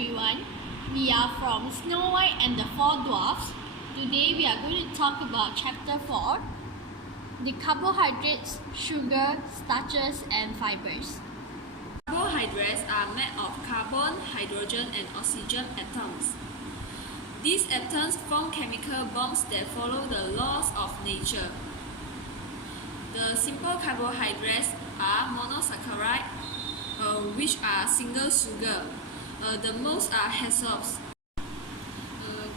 everyone. We are from Snow White and the Four Dwarfs. Today we are going to talk about chapter 4, the carbohydrates, sugar, starches and fibers. Carbohydrates are made of carbon, hydrogen and oxygen atoms. These atoms form chemical bonds that follow the laws of nature. The simple carbohydrates are monosaccharides, which are single sugar. The most are hexose.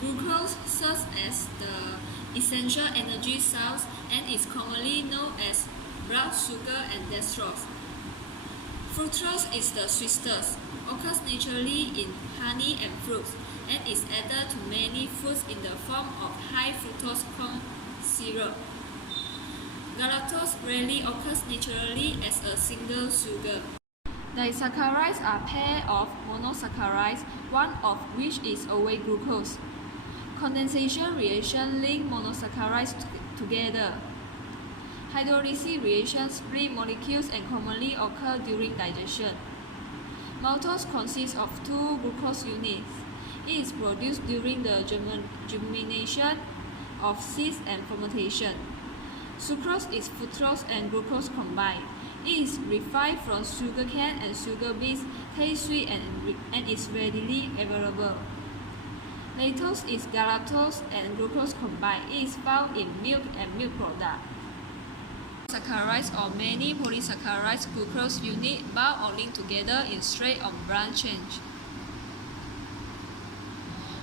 Glucose serves as the essential energy source and is commonly known as blood sugar and dextrose. Fructose is the sweetest, occurs naturally in honey and fruits, and is added to many foods in the form of high fructose corn syrup. Galactose rarely occurs naturally as a single sugar. Disaccharides are pairs of monosaccharides, one of which is always glucose. Condensation reactions link monosaccharides together. Hydrolysis reactions split molecules and commonly occur during digestion. Maltose consists of two glucose units. It is produced during the germination of seeds and fermentation. Sucrose is fructose and glucose combined. It is refined from sugarcane and sugar beets, tastes sweet and is readily available. Lactose is galactose and glucose combined. It is found in milk and milk products. Saccharides or many polysaccharides glucose units bound or linked together in straight or branch change.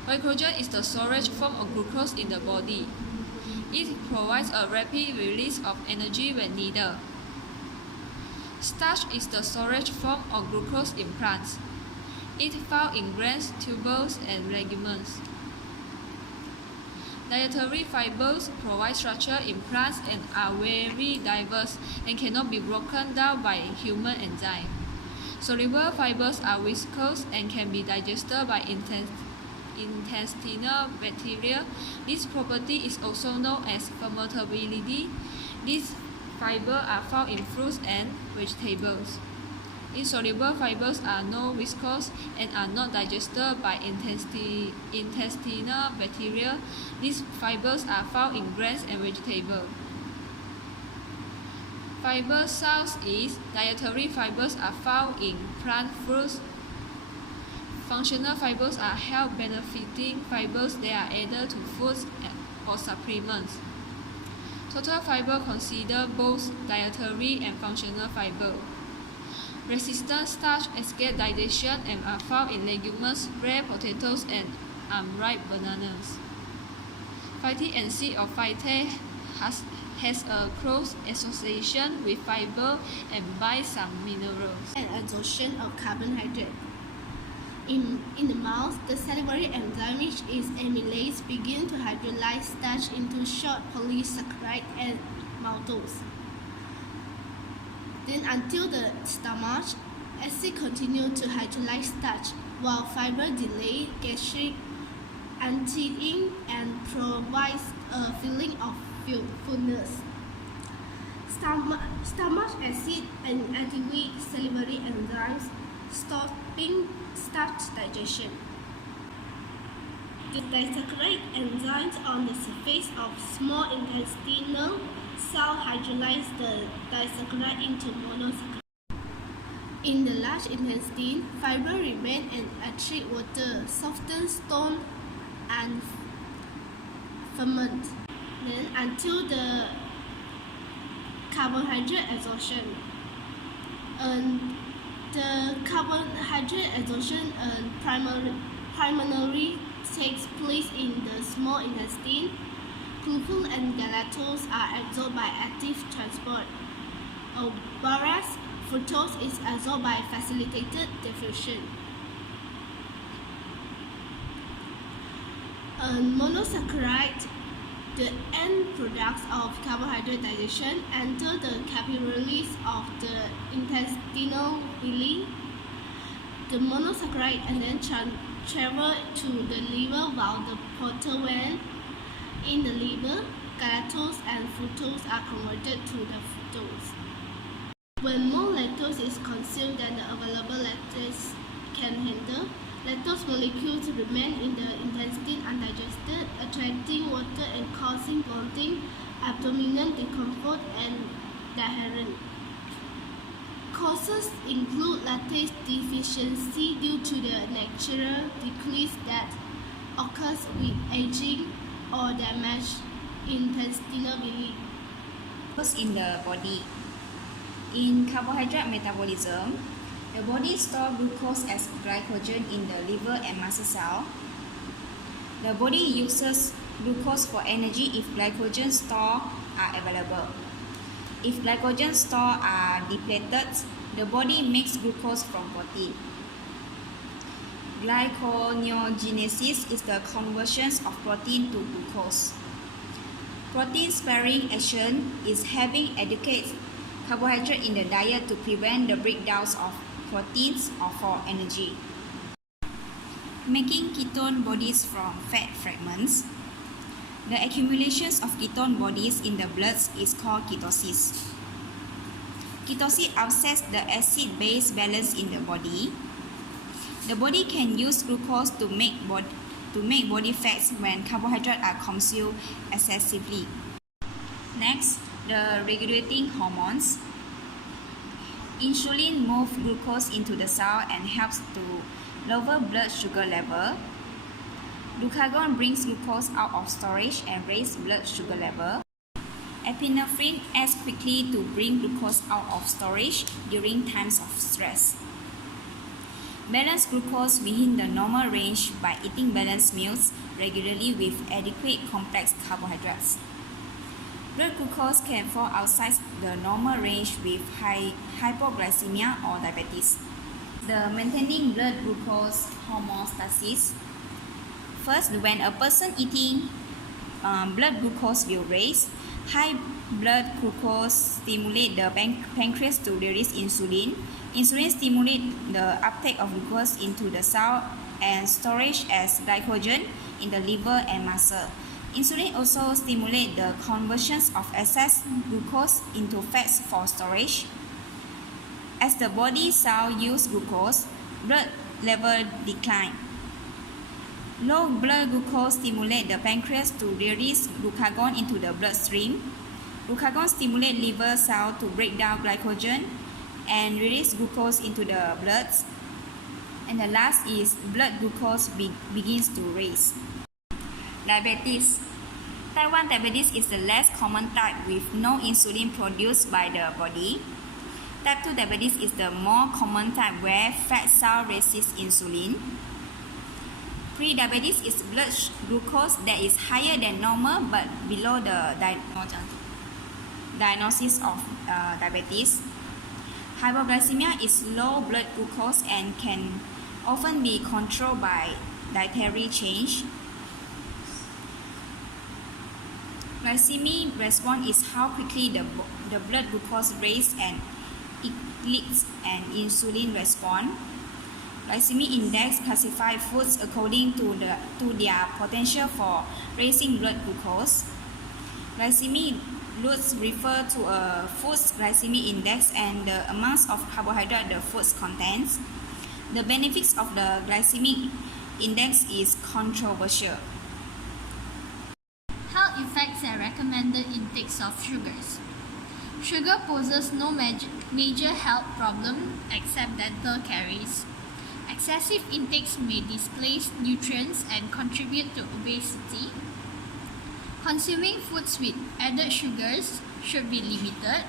Glycogen is the storage form of glucose in the body. It provides a rapid release of energy when needed. Starch is the storage form of glucose in plants. It is found in grains, tubers, and legumes. Dietary fibers provide structure in plants and are very diverse and cannot be broken down by human enzymes. Soluble fibers are viscous and can be digested by intestinal bacteria. This property is also known as fermentability. These fibers are found in fruits and vegetables. Insoluble fibers are not viscous and are not digested by intestinal bacteria. These fibers are found in grains and vegetables. Fiber source is dietary fibers are found in plant foods. Functional fibers are health benefiting fibers that are added to foods or supplements. Total fiber consider both dietary and functional fiber. Resistant starch escape digestion and are found in legumes, red potatoes, and unripe bananas. Phytic acid or phytate has a close association with fiber and binds some minerals. And absorption of carbohydrate. In the mouth, the salivary enzyme which is amylase begins to hydrolyze starch into short polysaccharide and maltose. Then until the stomach, acid continues to hydrolyze starch, while fiber delay gastric emptying and provides a feeling of fullness. Stomach acid and activate salivary enzymes, stopping starch digestion. The disaccharide enzymes on the surface of small intestinal cell hydrolyze the disaccharide into monosaccharide. In the large intestine, fiber remain and attract water, soften stone and ferment. Then until the carbohydrate absorption. The carbohydrate absorption primarily takes place in the small intestine. Glucose and galactose are absorbed by active transport, whereas fructose is absorbed by facilitated diffusion. Monosaccharide, the end products of carbohydrate digestion, enter the capillaries of the intestinal villi. The monosaccharide and then travel to the liver, while the portal vein in the liver, galactose and fructose are converted to the fructose. When more lactose is consumed than the available lactase can handle, Lactose molecules remain in the intestine undigested, attracting water and causing bloating, abdominal discomfort, and diarrhea. Causes include lactate deficiency due to the natural decrease that occurs with aging or damage intestinal villi. In the body. In carbohydrate metabolism, the body stores glucose as glycogen in the liver and muscle cell. The body uses glucose for energy if glycogen stores are available. If glycogen stores are depleted, the body makes glucose from protein. Glyconeogenesis is the conversion of protein to glucose. Protein sparing action is having adequate carbohydrate in the diet to prevent the breakdowns of proteins or for energy. Making ketone bodies from fat fragments. The accumulation of ketone bodies in the blood is called ketosis. Ketosis upsets the acid-base balance in the body. The body can use glucose to make body fats when carbohydrates are consumed excessively. Next, the regulating hormones. Insulin moves glucose into the cell and helps to lower blood sugar level. Glucagon brings glucose out of storage and raises blood sugar level. Epinephrine acts quickly to bring glucose out of storage during times of stress. Balance glucose within the normal range by eating balanced meals regularly with adequate complex carbohydrates. Blood glucose can fall outside the normal range with hypoglycemia or diabetes. The maintaining blood glucose homeostasis. First, when a person eating, blood glucose will raise. High blood glucose stimulates the pancreas to release insulin. Insulin stimulates the uptake of glucose into the cell and storage as glycogen in the liver and muscle. Insulin also stimulates the conversion of excess glucose into fats for storage. As the body cell use glucose, blood level decline. Low blood glucose stimulates the pancreas to release glucagon into the bloodstream. Glucagon stimulates liver cells to break down glycogen and release glucose into the blood. And the last is blood glucose begins to raise. Diabetes. Type 1 diabetes is the less common type with no insulin produced by the body. Type 2 diabetes is the more common type where fat cells resist insulin. Pre-diabetes is blood glucose that is higher than normal but below the diagnosis of diabetes. Hypoglycemia is low blood glucose and can often be controlled by dietary change. Glycemic response is how quickly the blood glucose raises and eclipses an insulin response. Glycemic index classifies foods according to their potential for raising blood glucose. Glycemic loads refer to a food's glycemic index and the amounts of carbohydrate the food contains. The benefits of the glycemic index is controversial. Health effects and recommended intakes of sugars. Sugar poses no major health problem except dental caries. Excessive intakes may displace nutrients and contribute to obesity. Consuming foods with added sugars should be limited.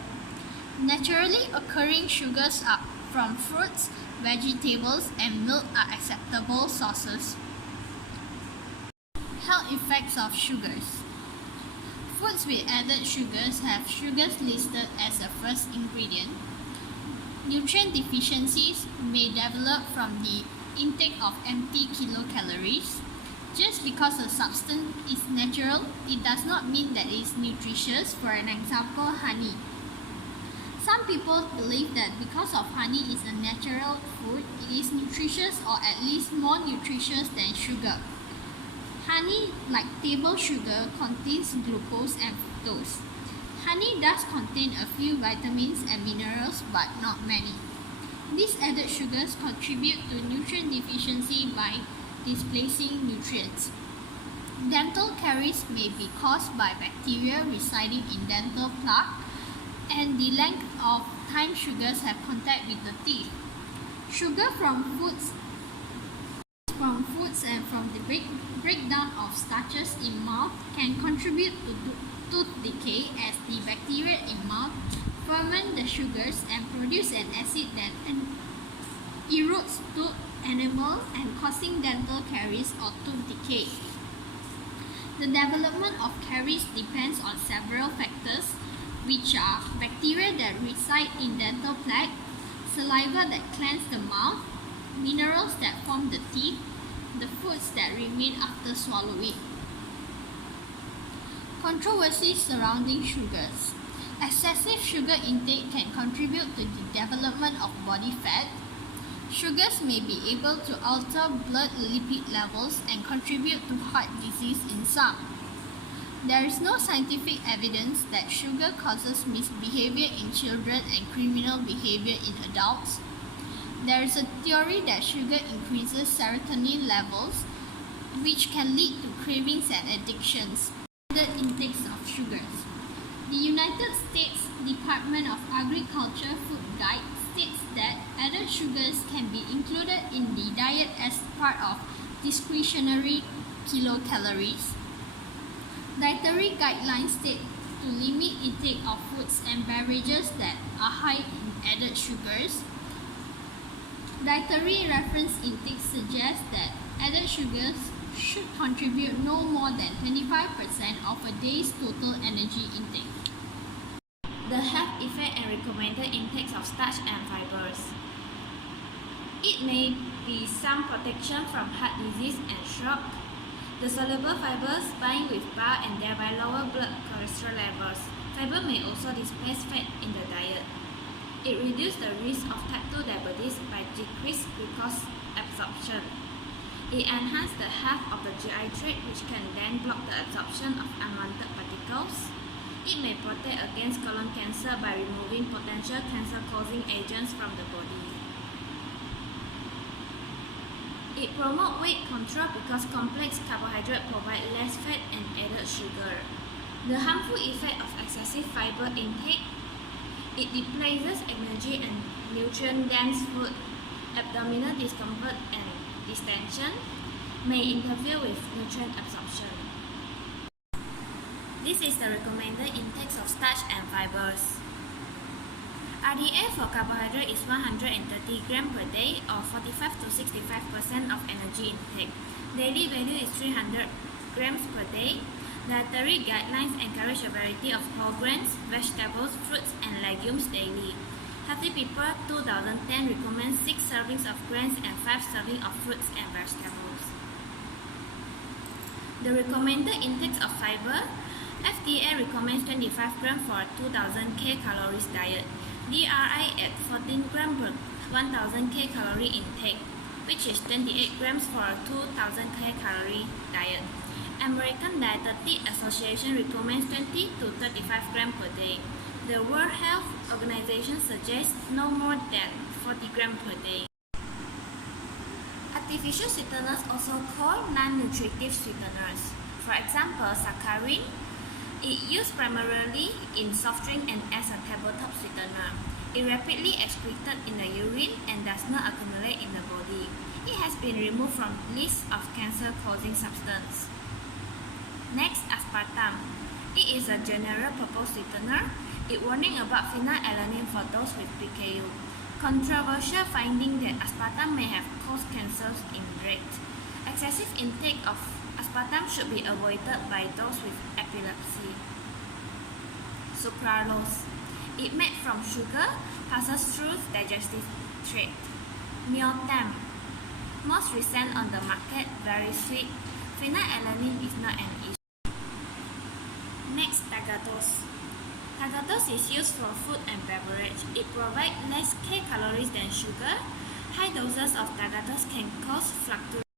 Naturally occurring sugars from fruits, vegetables, and milk are acceptable sources. Health effects of sugars. Foods with added sugars have sugars listed as a first ingredient. Nutrient deficiencies may develop from the intake of empty kilocalories. Just because a substance is natural, it does not mean that it is nutritious. For an example, honey. Some people believe that because of honey is a natural food, it is nutritious or at least more nutritious than sugar. Honey, like table sugar, contains glucose and fructose. Honey does contain a few vitamins and minerals, but not many. These added sugars contribute to nutrient deficiency by displacing nutrients. Dental caries may be caused by bacteria residing in dental plaque and the length of time sugars have contact with the teeth. Sugar from foods and from the breakdown of starches in mouth can contribute to tooth decay as the bacteria in mouth ferment the sugars and produce an acid that erodes tooth enamel and causing dental caries or tooth decay. The development of caries depends on several factors, which are bacteria that reside in dental plaque, saliva that cleanse the mouth, minerals that form the teeth, the foods that remain after swallowing. Controversies surrounding sugars. Excessive sugar intake can contribute to the development of body fat. Sugars may be able to alter blood lipid levels and contribute to heart disease in some. There is no scientific evidence that sugar causes misbehavior in children and criminal behavior in adults. There is a theory that sugar increases serotonin levels, which can lead to cravings and addictions. The intakes of sugars. The United States Department of Agriculture Food Guide states that added sugars can be included in the diet as part of discretionary kilocalories. Dietary guidelines state to limit intake of foods and beverages that are high in added sugars. Dietary reference intakes suggest that added sugars should contribute no more than 25% of a day's total energy intake. The health effect and recommended intakes of starch and fibers. It may be some protection from heart disease and stroke. The soluble fibers bind with bile and thereby lower blood cholesterol levels. Fiber may also displace fat in the diet. It reduces the risk of type 2 diabetes by decreased glucose absorption. It enhances the health of the GI tract, which can then block the absorption of unwanted particles. It may protect against colon cancer by removing potential cancer-causing agents from the body. It promotes weight control because complex carbohydrates provide less fat and added sugar. The harmful effect of excessive fiber intake. It displaces energy and nutrient-dense food. Abdominal discomfort and distension may interfere with nutrient absorption. This is the recommended intakes of starch and fibers. RDA for carbohydrate is 130 grams per day or 45 to 65% of energy intake. Daily value is 300 grams per day. Dietary guidelines encourage a variety of whole grains, vegetables, fruits, and legumes daily. Healthy People 2010 recommends 6 servings of grains and 5 servings of fruits and vegetables. The recommended intakes of fiber. FDA recommends 25 grams for 2000 kcals diet. DRI at 14 grams per 1000 kcal intake, which is 28 grams for a 2000 kcal diet. American Dietary Association recommends 20 to 35 grams per day. The World Health Organization suggests no more than 40 grams per day. Artificial sweeteners, also called non-nutritive sweeteners. For example, saccharin. It used primarily in soft drink and as a tabletop sweetener. It rapidly excreted in the urine and does not accumulate in the body. It has been removed from list of cancer-causing substances. Next, aspartame. It is a general-purpose sweetener. It warning about phenylalanine for those with PKU. Controversial finding that aspartame may have caused cancers in rats. Excessive intake of aspartame should be avoided by those with epilepsy. Sucralose. It made from sugar, passes through digestive tract. Neotam. Most recent on the market, very sweet. Phenylalanine is not an issue. Next, tagatose. Tagatose is used for food and beverage. It provides less kcals than sugar. High doses of tagatose can cause fluctuations